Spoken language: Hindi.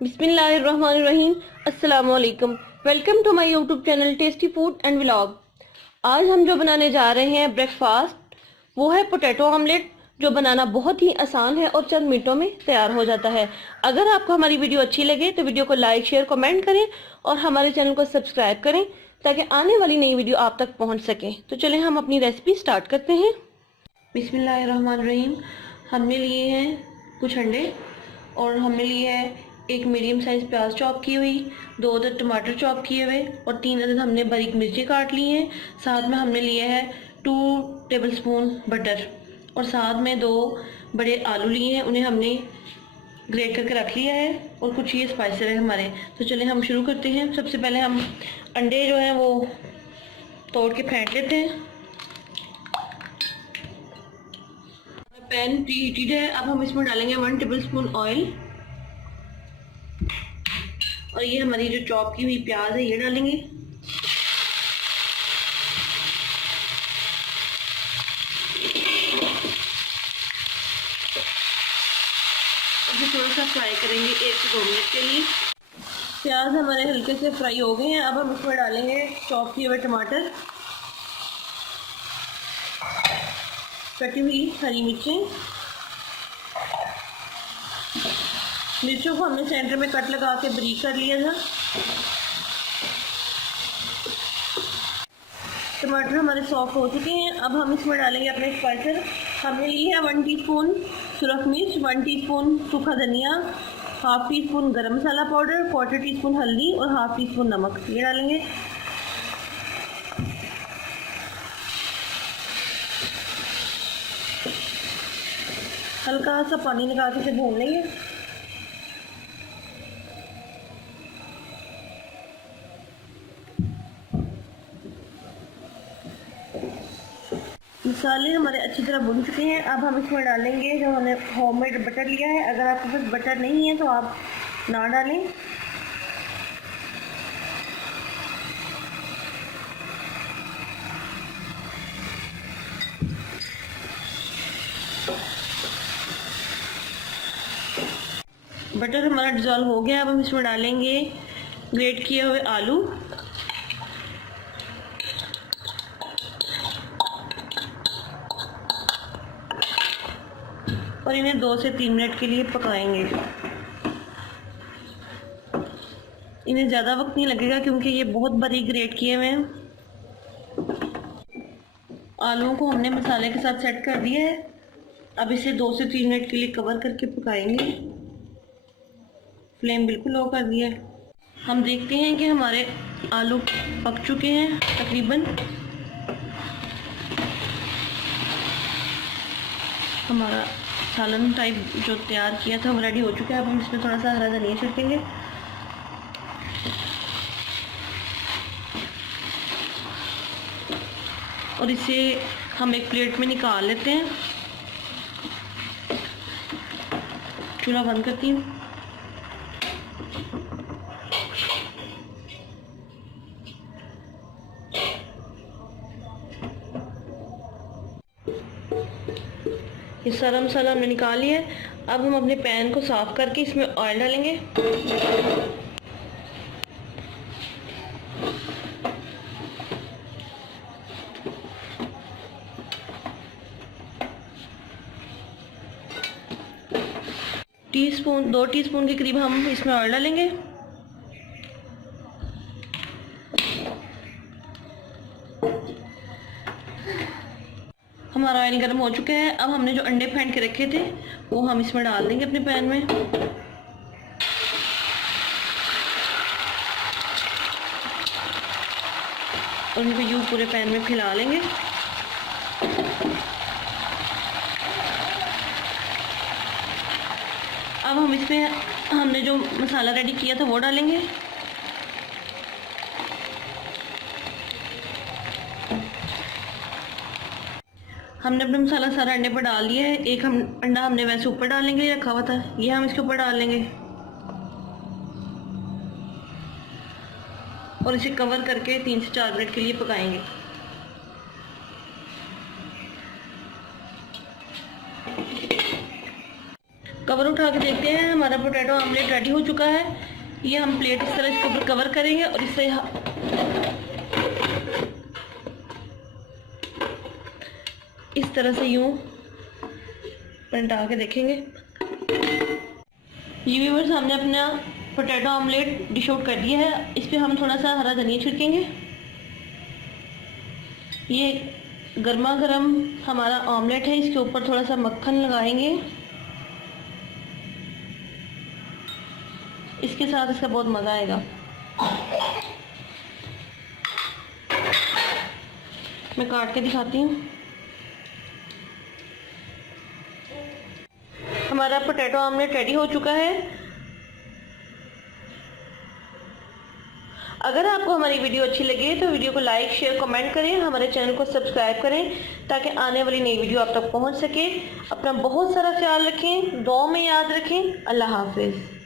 बिस्मिल्लाहिर्रहमानिर्रहीम। अस्सलाम वालेकुम। Welcome to my YouTube channel tasty food and vlog. आज हम जो बनाने जा रहे हैं ब्रेकफास्ट, वो है पोटैटो ऑमलेट, जो बनाना बहुत ही आसान है और चंद मिनटों में तैयार हो जाता है। अगर आपको हमारी वीडियो अच्छी लगे तो वीडियो को लाइक, शेयर, कमेंट करें और हमारे चैनल को सब्सक्राइब करें ताकि आने वाली नई वीडियो आप तक पहुँच सके। तो चलें हम अपनी रेसिपी स्टार्ट करते हैं। बिस्मिल्लाहिर्रहमानिर्रहीम। हमने लिए हैं कुछ अंडे और हमने लिए है एक मीडियम साइज प्याज चॉप की हुई, 2 अदद टमाटर चॉप किए हुए और 3 अदद हमने बारीक मिर्ची काट ली हैं। साथ में हमने लिए है 2 टेबलस्पून बटर और साथ में 2 बड़े आलू लिए हैं, उन्हें हमने ग्रेट करके रख लिया है और कुछ ये स्पाइसेस है हमारे। तो चलें हम शुरू करते हैं। सबसे पहले हम अंडे जो हैं वो तोड़ के फेंट लेते हैं। पैन प्री हीटेड है। अब हम इसमें डालेंगे 1 टेबलस्पून ऑयल और ये हमारी जो चॉप की हुई प्याज है ये डालेंगे। इसे थोड़ा सा फ्राई करेंगे 1 से 2 मिनट के लिए। प्याज हमारे हल्के से फ्राई हो गए हैं। अब हम इसमें डालेंगे चॉप किए हुए टमाटर, कटी हुई हरी मिर्चें। मिर्चों को हमने सेंटर में कट लगा के बारीक कर लिया था। टमाटर हमारे सॉफ्ट हो चुके हैं। अब हम इसमें डालेंगे अपने स्पाइसेस। हमने ली है 1 टीस्पून सुरख मिर्च, 1 टीस्पून सूखा धनिया, हाफ टी स्पून गरम मसाला पाउडर, 1/4 टीस्पून हल्दी और हाफ टी स्पून नमक, ये डालेंगे। हल्का सा पानी निकाल के इसे भून लेंगे। मसाले हमारे अच्छी तरह भुन चुके हैं। अब हम इसमें डालेंगे जो हमने होममेड बटर लिया है। अगर आपके पास बटर नहीं है तो आप ना डालें। बटर हमारा डिज़ोल्व हो गया। अब हम इसमें डालेंगे ग्रेट किए हुए आलू और इन्हें 2 से 3 मिनट के लिए पकाएंगे। इन्हें ज़्यादा वक्त नहीं लगेगा क्योंकि ये बहुत बारीक ग्रेट किए हुए हैं। आलूओं को हमने मसाले के साथ सेट कर दिया है। अब इसे 2 से 3 मिनट के लिए कवर करके पकाएंगे। फ्लेम बिल्कुल लो कर दिया है। हम देखते हैं कि हमारे आलू पक चुके हैं तकरीबन। हमारा सालन टाइप जो तैयार किया था वो रेडी हो चुका है। अब हम इसमें थोड़ा सा हरा धनिया छिड़केंगे और इसे हम एक प्लेट में निकाल लेते हैं। चूल्हा बंद करती हूँ। ये सारा मसाला हमने निकाल लिया है। अब हम अपने पैन को साफ करके इसमें ऑयल डालेंगे। टीस्पून 2 टीस्पून के करीब हम इसमें ऑयल डालेंगे। हमारा ऑयल गर्म हो चुका है। अब हमने जो अंडे फेंट के रखे थे वो हम इसमें डाल देंगे अपने पैन में। और उनको यूं पूरे पैन में फैला लेंगे। अब हम इसमें हमने जो मसाला रेडी किया था वो डालेंगे। हमने अपना मसाला सारा अंडे पर डाल दिया है। एक हम अंडा हमने वैसे ऊपर डालने के लिए रखा हुआ था, ये हम इसके ऊपर डाल लेंगे और इसे कवर करके 3 से 4 मिनट के लिए पकाएंगे। कवर उठा के देखते हैं हमारे हमारा पोटैटो ऑमलेट रेडी हो चुका है। ये हम प्लेट इस तरह इसके ऊपर कवर करेंगे और इससे इस तरह से यूं पलटा के देखेंगे। ये व्यूअर्स, हमने अपना पोटैटो ऑमलेट डिश आउट कर दिया है। इस पे हम थोड़ा सा हरा धनिया छिड़केंगे। ये गर्मा गर्म हमारा ऑमलेट है, इसके ऊपर थोड़ा सा मक्खन लगाएंगे। इसके साथ इसका बहुत मज़ा आएगा। मैं काट के दिखाती हूँ। हमारा पोटैटो ऑमलेट रेडी हो चुका है। अगर आपको हमारी वीडियो अच्छी लगे तो वीडियो को लाइक, शेयर, कमेंट करें। हमारे चैनल को सब्सक्राइब करें ताकि आने वाली नई वीडियो आप तक पहुंच सके। अपना बहुत सारा ख्याल रखें, दुआ में याद रखें। अल्लाह हाफिज़।